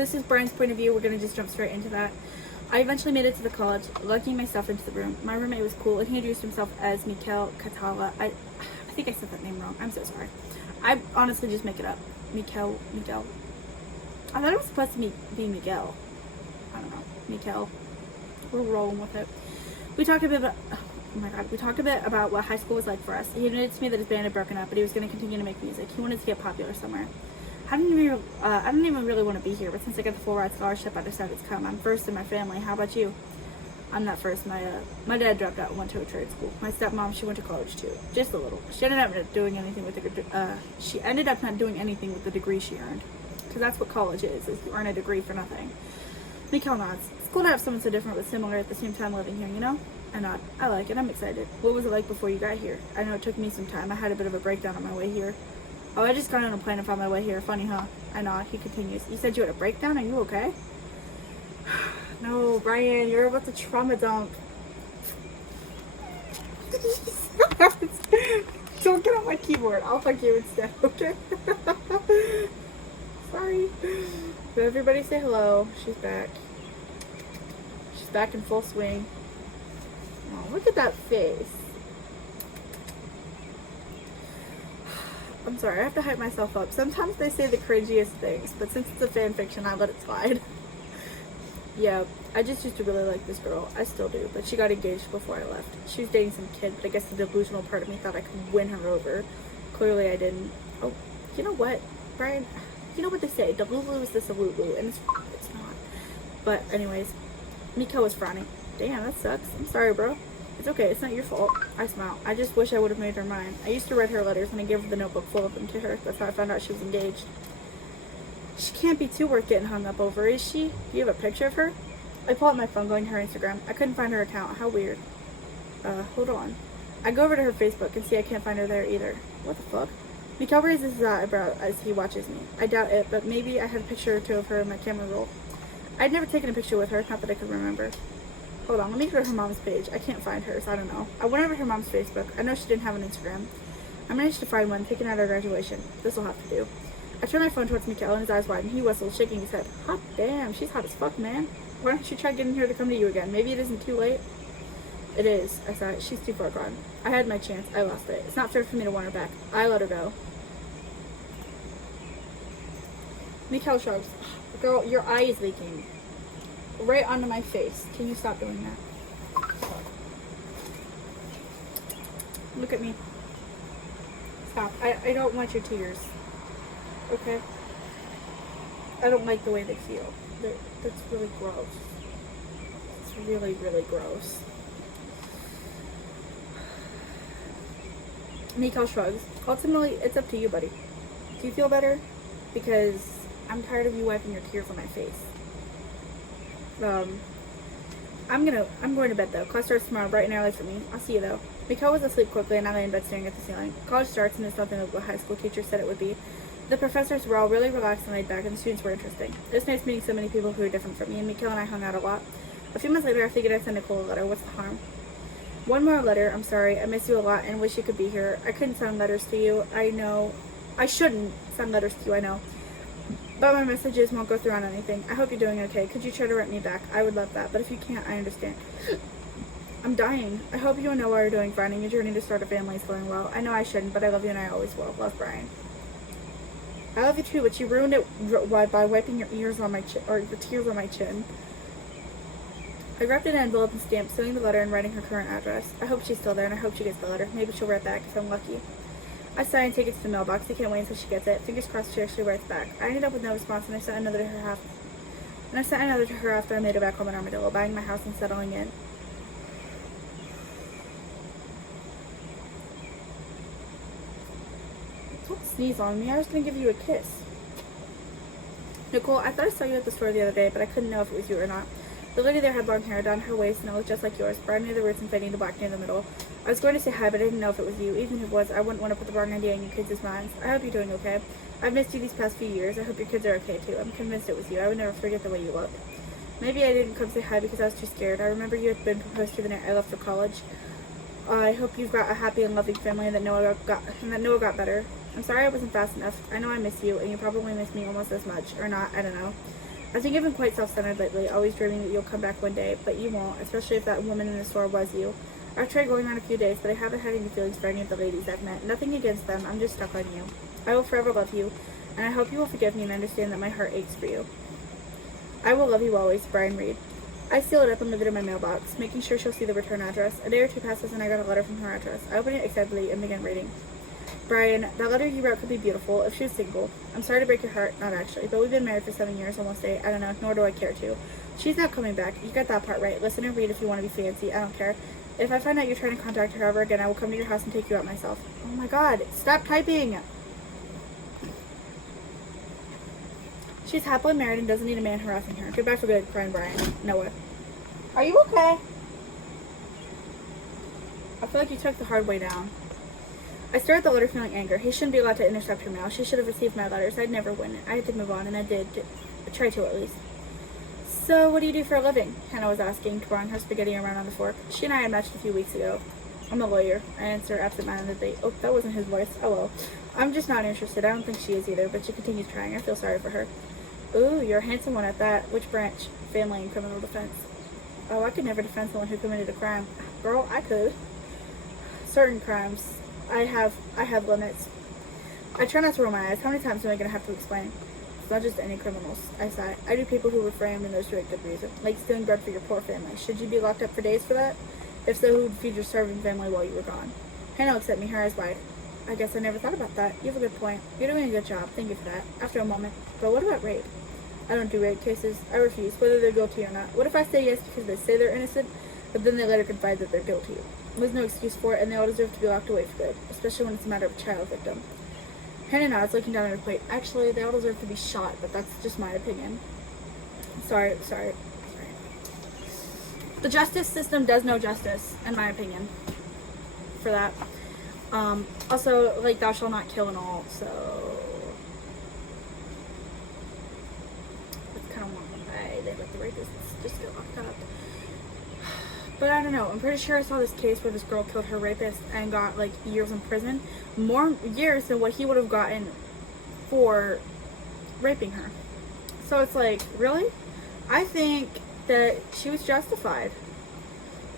this is Brian's point of view. We're going to just jump straight into that. I eventually made it to the college, lugging myself into the room. My roommate was cool, and he introduced himself as Mikel Catala. I think I said that name wrong. I'm so sorry. I honestly just make it up. Miguel. I thought it was supposed to be Miguel. I don't know. Mikel. We're rolling with it. We talked a bit about, oh my god, we talked a bit about what high school was like for us. He admitted to me that his band had broken up, but he was going to continue to make music. He wanted to get popular somewhere. I didn't even really want to be here, but since I got the full ride scholarship, I decided to come. I'm first in my family. How about you? I'm not first. My dad dropped out and went to a trade school. My stepmom, she went to college too, just a little. She ended up not doing anything with the degree she earned, because that's what college is you earn a degree for nothing. Mikkel nods. It's cool to have someone so different but similar at the same time living here, you know? I nod. I like it. I'm excited. What was it like before you got here? I know it took me some time. I had a bit of a breakdown on my way here. Oh, I just got on a plane and found my way here. Funny, huh? I nod. He continues. You said you had a breakdown? Are you okay? No, Brian, you're about to trauma dump. Don't get on my keyboard. I'll fuck you instead, okay? Sorry. But everybody say hello. She's back. She's back in full swing. Oh, look at that face. I'm sorry, I have to hype myself up. Sometimes they say the cringiest things, but since it's a fan fiction, I let it slide. Yeah, I just used to really like this girl. I still do, but she got engaged before I left. She was dating some kid, but I guess the delusional part of me thought I could win her over. Clearly I didn't. Oh, you know what, Brian? You know what they say, Delulu is the Salulu, and it's not. But anyways, Miko was frowning. Damn, that sucks. I'm sorry, bro. It's okay, it's not your fault. I smile. I just wish I would have made her mine. I used to write her letters, and I gave her the notebook full of them to her. That's how I found out she was engaged. She can't be too worth getting hung up over, is she? Do you have a picture of her? I pull out my phone going to her Instagram. I couldn't find her account. How weird. Hold on. I go over to her Facebook and see I can't find her there either. What the fuck? Mikael raises his eyebrow as he watches me. I doubt it, but maybe I had a picture or two of her in my camera roll. I'd never taken a picture with her, not that I could remember. Hold on, let me go to her mom's page. I can't find her, so I don't know. I went over to her mom's Facebook. I know she didn't have an Instagram. I managed to find one taken at her graduation. This'll have to do. I turned my phone towards Mikael and his eyes widened. He whistled, shaking his head. Hot damn, she's hot as fuck, man. Why don't you try getting her to come to you again? Maybe it isn't too late. It is, I sighed. She's too far gone. I had my chance. I lost it. It's not fair for me to want her back. I let her go. Mikael shrugs. Girl, your eye is leaking. Right onto my face. Can you stop doing that? Look at me. Stop. I don't want your tears. Okay? I don't like the way they feel. That's really gross. It's really, really gross. Mikael shrugs. Ultimately, it's up to you, buddy. Do you feel better? Because I'm tired of you wiping your tears on my face. I'm going to bed though. Class starts tomorrow bright and early for me. I'll see you though. Mikael was asleep quickly and I lay in bed staring at the ceiling. College starts and it's nothing like what high school teachers said it would be. The professors were all really relaxed and laid back, and the students were interesting. It was nice meeting so many people who were different from me, and Mikael and I hung out a lot. A few months later, I figured I'd send Nicole a letter. What's the harm? One more letter. I'm sorry. I miss you a lot and wish you could be here. I couldn't send letters to you. I know. I shouldn't send letters to you, I know. But my messages won't go through on anything. I hope you're doing okay. Could you try to write me back? I would love that, but if you can't, I understand. I'm dying. I hope you know you're doing fine and your journey to start a family is going well. I know I shouldn't, but I love you and I always will. Love, Brian. I love you too, but you ruined it by wiping your ears on my chin, or your tears on my chin. I wrapped it in an envelope and stamped, sending the letter and writing her current address. I hope she's still there, and I hope she gets the letter. Maybe she'll write back if I'm lucky. I sigh and take it to the mailbox. I can't wait until she gets it. Fingers crossed she actually writes back. I ended up with no response, and I sent another to her after I made it back home in Armadillo, buying my house and settling in. Don't sneeze on me. I was going to give you a kiss. Nicole, I thought I saw you at the store the other day, but I couldn't know if it was you or not. The lady there had long hair down her waist, and it looked just like yours, brown near the roots and fading to black near the middle. I was going to say hi, but I didn't know if it was you. Even if it was, I wouldn't want to put the wrong idea in your kids' minds. I hope you're doing okay. I've missed you these past few years. I hope your kids are okay, too. I'm convinced it was you. I would never forget the way you look. Maybe I didn't come say hi because I was too scared. I remember you had been proposed to the night I left for college. I hope you've got a happy and loving family and that Noah got better. I'm sorry I wasn't fast enough. I know I miss you, and you probably miss me almost as much. Or not, I don't know. I think I've been quite self-centered lately, always dreaming that you'll come back one day, but you won't, especially if that woman in the store was you. I've tried going on a few dates, but I haven't had any feelings for any of the ladies I've met. Nothing against them, I'm just stuck on you. I will forever love you, and I hope you will forgive me and understand that my heart aches for you. I will love you always, Bryan Reed. I seal it up and leave it in my mailbox, making sure she'll see the return address. A day or two passes and I got a letter from her address. I open it excitedly and begin reading. Bryan, that letter you wrote could be beautiful if she was single. I'm sorry to break your heart, not actually, but we've been married for 7 years, almost 8. I don't know, nor do I care to. She's not coming back. You got that part right. Listen and read if you want to be fancy. I don't care. If I find out you're trying to contact her ever again, I will come to your house and take you out myself. Oh my god, stop typing! She's happily married and doesn't need a man harassing her. Goodbye for good, crying Bryan. Noah. Are you okay? I feel like you took the hard way down. I stared at the letter feeling anger. He shouldn't be allowed to intercept her mail. She should have received my letters. I'd never win it. I had to move on, and I did. Try to, at least. So, what do you do for a living? Hannah was asking, twirling her spaghetti around on the fork. She and I had matched a few weeks ago. I'm a lawyer. I answered absent-mindedly. Oh, that wasn't his voice. Oh well. I'm just not interested. I don't think she is either, but she continues trying. I feel sorry for her. Ooh, you're a handsome one at that. Which branch? Family and criminal defense. Oh, I could never defend someone who committed a crime. Girl, I could. Certain crimes. I have limits. I try not to roll my eyes. How many times am I going to have to explain? It's not just any criminals. I sigh. I do people who were framed and those who had good reason. Like stealing bread for your poor family. Should you be locked up for days for that? If so, who would feed your starving family while you were gone? Hannah looks at me, her eyes wide. I guess I never thought about that. You have a good point. You're doing a good job. Thank you for that. After a moment. But what about rape? I don't do rape cases. I refuse, whether they're guilty or not. What if I say yes because they say they're innocent, but then they later confide that they're guilty? There's no excuse for it, and they all deserve to be locked away for good, especially when it's a matter of a child victim. Hannah nods, looking down at her plate. Actually, they all deserve to be shot, but that's just my opinion. Sorry. The justice system does no justice, in my opinion, for that. Also, like, thou shalt not kill and all, so that's kind of why they let the rapists just get locked up. But I don't know. I'm pretty sure I saw this case where this girl killed her rapist and got like years in prison. More years than what he would have gotten for raping her. So it's like, really? I think that she was justified.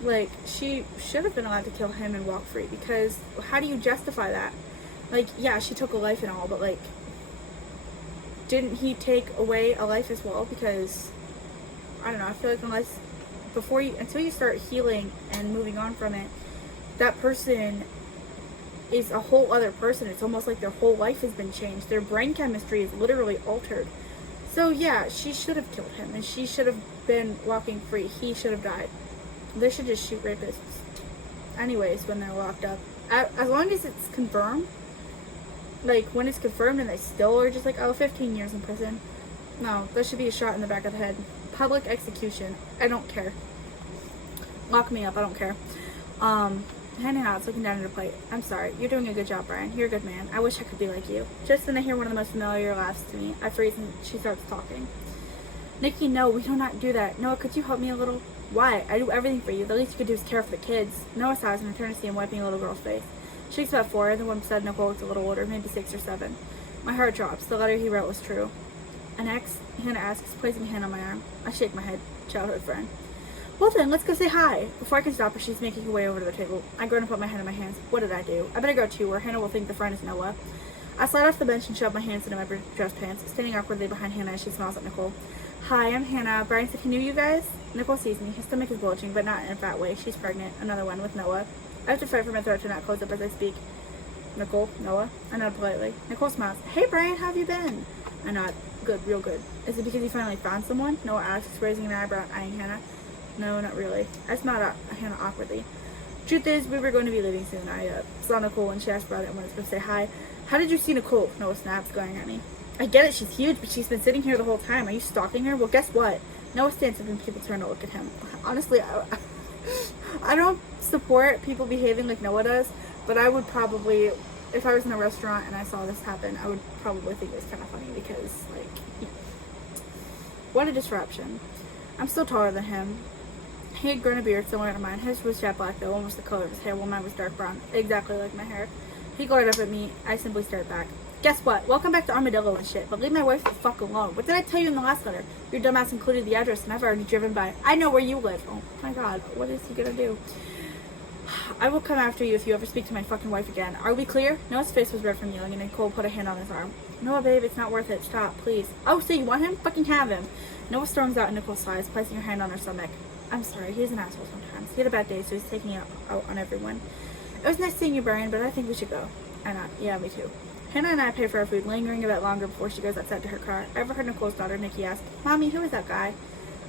Like, she should have been allowed to kill him and walk free, because how do you justify that? Like, yeah, she took a life and all, but like, didn't he take away a life as well? Because, I don't know, I feel like until you start healing and moving on from it, that person is a whole other person. It's almost like their whole life has been changed. Their brain chemistry is literally altered. So yeah, she should have killed him, and she should have been walking free. He should have died. They should just shoot rapists anyways when they're locked up. As long as it's confirmed. Like, when it's confirmed and they still are just like, oh, 15 years in prison. No, that should be a shot in the back of the head. Public execution. I don't care. Lock me up. I don't care. Hannah nods, looking down at her plate. I'm sorry. You're doing a good job, Bryan. You're a good man. I wish I could be like you. Just then I hear one of the most familiar laughs to me. I freeze and she starts talking. Nikki, no, we do not do that. Noah, could you help me a little? Why? I do everything for you. The least you could do is care for the kids. Noah sighs and returns to see him wiping a little girl's face. She's about 4. The one beside Nicole looks a little older, maybe 6 or 7. My heart drops. The letter he wrote was true. An ex? Hannah asks, placing a hand on my arm. I shake my head. Childhood friend. Well then, let's go say hi. Before I can stop her, she's making her way over to the table. I groan and put my head in my hands. What did I do? I better go too, or Hannah will think the friend is Noah. I slide off the bench and shove my hands into my dress pants, standing awkwardly behind Hannah as she smiles at Nicole. Hi, I'm Hannah. Bryan said he knew you guys? Nicole sees me. His stomach is bulging, but not in a fat way. She's pregnant. Another one with Noah. I have to fight for my throat to not close up as I speak. Nicole, Noah. I nod politely. Nicole smiles. Hey, Bryan, how have you been? I nod. Good, real good. Is it because you finally found someone? Noah asks, raising an eyebrow and eyeing Hannah. No, not really. I smiled at Hannah awkwardly. Truth is, we were going to be leaving soon. I saw Nicole when she asked about it and wanted to say hi. How did you see Nicole? Noah snaps, glaring at me. I get it, she's huge, but she's been sitting here the whole time. Are you stalking her? Well, guess what? Noah stands up and people turn to look at him. Honestly, I don't support people behaving like Noah does, but I would probably, if I was in a restaurant and I saw this happen, I would probably think it was kind of funny because, like, yeah. What a disruption. I'm still taller than him. He had grown a beard similar to mine. His was jet black, though, almost the color of his hair, while mine was dark brown, exactly like my hair. He glared up at me. I simply stared back. Guess what? Welcome back to Armadillo and shit, but leave my wife the fuck alone. What did I tell you in the last letter? Your dumbass included the address, and I've already driven by. I know where you live. Oh my god, what is he gonna do? I will come after you if you ever speak to my fucking wife again. Are we clear? Noah's face was red from yelling, and Nicole put a hand on his arm. Noah, babe, it's not worth it. Stop, please. Oh, so you want him? Fucking have him. Noah storms out in Nicole's sides, placing her hand on her stomach. I'm sorry, he's an asshole sometimes. He had a bad day, so he's taking it out on everyone. It was nice seeing you, Bryan, but I think we should go. Yeah, me too. Hannah and I pay for our food, lingering a bit longer before she goes outside to her car. I overheard Nicole's daughter, Nikki, ask, Mommy, who is that guy?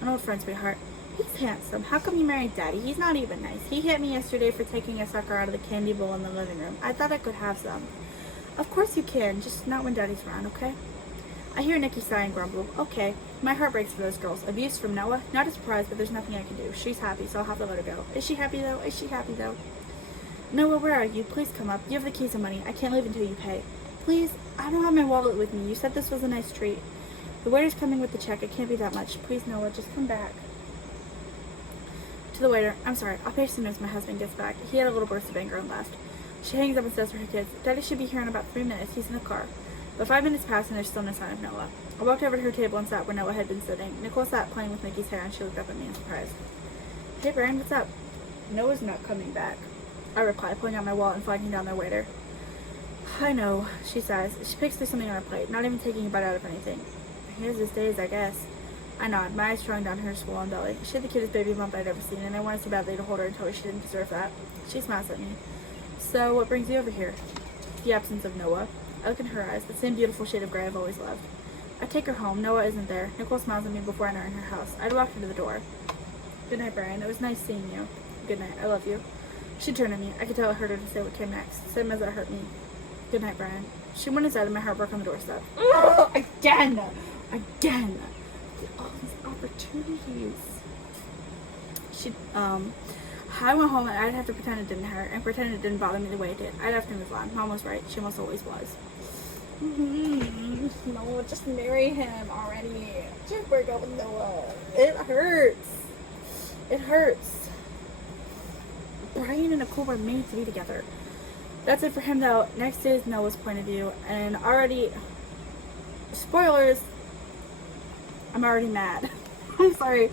An old friend, sweetheart. He's handsome. How come you married Daddy? He's not even nice. He hit me yesterday for taking a sucker out of the candy bowl in the living room. I thought I could have some. Of course you can, just not when Daddy's around, okay? I hear Nikki sigh and grumble. Okay. My heart breaks for those girls. Abuse from Noah? Not a surprise, but there's nothing I can do. She's happy, so I'll have to let her go. Is she happy, though? Is she happy, though? Noah, where are you? Please come up. You have the keys and money. I can't leave until you pay. Please? I don't have my wallet with me. You said this was a nice treat. The waiter's coming with the check. It can't be that much. Please, Noah, just come back. To the waiter, I'm sorry. I'll pay as soon as my husband gets back. He had a little burst of anger and left. She hangs up and says for her kids, Daddy should be here in about 3 minutes. He's in the car. But 5 minutes pass and there's still no sign of Noah. I walked over to her table and sat where Noah had been sitting. Nicole sat playing with Nikki's hair and she looked up at me in surprise. Hey, Bryan, what's up? Noah's not coming back. I reply, pulling out my wallet and flagging down their waiter. I know, she sighs. She picks through something on her plate, not even taking a bite out of anything. He has his days, I guess. I nod, my eyes drawing down her swollen belly. She had the cutest baby bump I'd ever seen, and I wanted so badly to hold her and tell her she didn't deserve that. She smiles at me. So, what brings you over here? The absence of Noah. I look in her eyes, the same beautiful shade of gray I've always loved. I take her home. Noah isn't there. Nicole smiles at me before I enter her house. I'd walked her to the door. Good night, Bryan. It was nice seeing you. Good night. I love you. She turned to me. I could tell it hurt her to say what came next. Same as it hurt me. Good night, Bryan. She went inside and my heart broke on the doorstep. Ugh, again! Again! All these opportunities. I went home and I'd have to pretend it didn't hurt and pretend it didn't bother me the way it did. I'd have to move on. Mom was right. She almost always was. No, just marry him already. Just break up with Noah. It hurts. It hurts. Bryan and Nicole were made to be together. That's it for him, though. Next is Noah's point of view. And already, spoilers, I'm already mad. I'm sorry.